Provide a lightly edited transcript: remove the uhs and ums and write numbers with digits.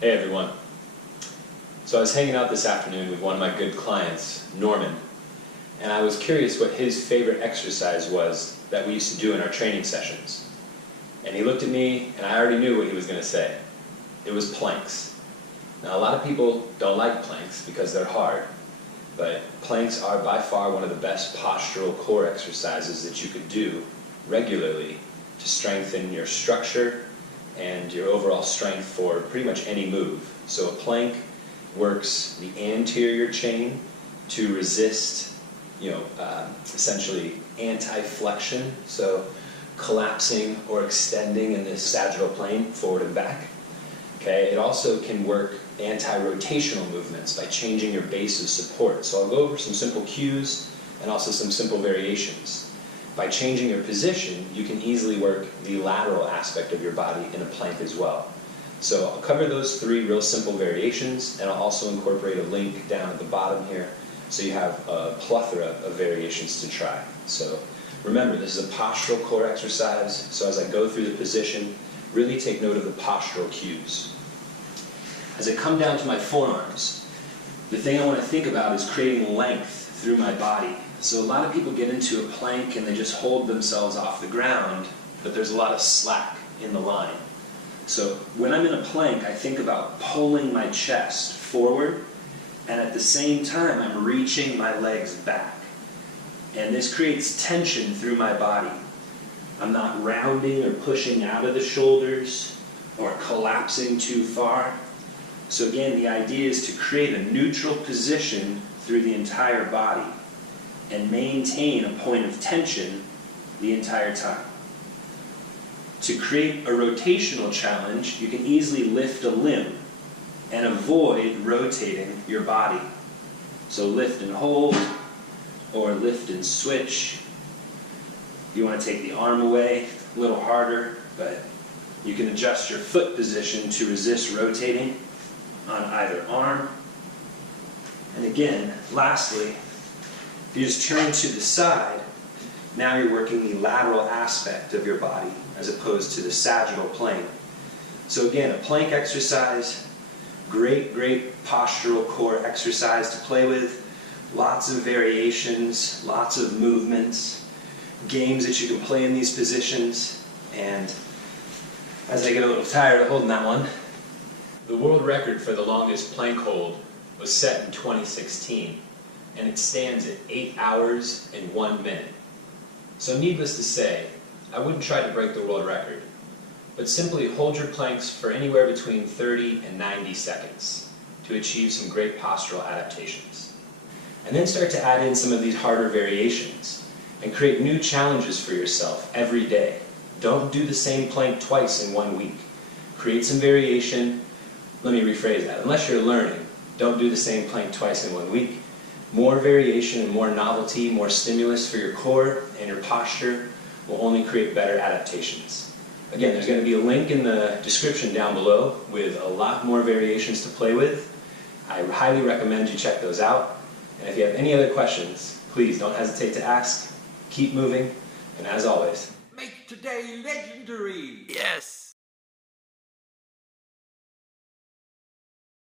Hey everyone. So I was hanging out this afternoon with one of my good clients, Norman, and I was curious what his favorite exercise was that we used to do in our training sessions. And he looked at me and I already knew what he was going to say. It was planks. Now a lot of people don't like planks because they're hard, but planks are by far one of the best postural core exercises that you could do regularly to strengthen your structure and your overall strength for pretty much any move. So a plank works the anterior chain to resist, essentially anti-flexion, so collapsing or extending in the sagittal plane forward and back. Okay, it also can work anti-rotational movements by changing your base of support. So I'll go over some simple cues and also some simple variations. By changing your position, you can easily work the lateral aspect of your body in a plank as well. So I'll cover those three real simple variations, and I'll also incorporate a link down at the bottom here so you have a plethora of variations to try. So remember, this is a postural core exercise, so as I go through the position, really take note of the postural cues. As I come down to my forearms, the thing I want to think about is creating length through my body. So a lot of people get into a plank and they just hold themselves off the ground, but there's a lot of slack in the line. So when I'm in a plank, I think about pulling my chest forward, and at the same time I'm reaching my legs back. And this creates tension through my body. I'm not rounding or pushing out of the shoulders or collapsing too far. So again, the idea is to create a neutral position through the entire body and maintain a point of tension the entire time. To create a rotational challenge, you can easily lift a limb and avoid rotating your body. So lift and hold, or lift and switch. You want to take the arm away, a little harder, but you can adjust your foot position to resist rotating on either arm. And again, lastly, if you just turn to the side, now you're working the lateral aspect of your body as opposed to the sagittal plane. So again, a plank exercise, great postural core exercise to play with. Lots of variations, lots of movements, games that you can play in these positions. And as I get a little tired of holding that one, the world record for the longest plank hold was set in 2016, and it stands at 8 hours and 1 minute. So needless to say, I wouldn't try to break the world record, but simply hold your planks for anywhere between 30 and 90 seconds to achieve some great postural adaptations. And then start to add in some of these harder variations and create new challenges for yourself every day. Don't do the same plank twice in 1 week. Create some variation. Let me rephrase that. Unless you're learning, don't do the same plank twice in 1 week. More variation and more novelty, more stimulus for your core and your posture will only create better adaptations. Again, there's going to be a link in the description down below with a lot more variations to play with. I highly recommend you check those out. And if you have any other questions, please don't hesitate to ask. Keep moving, and as always, make today legendary! Yes!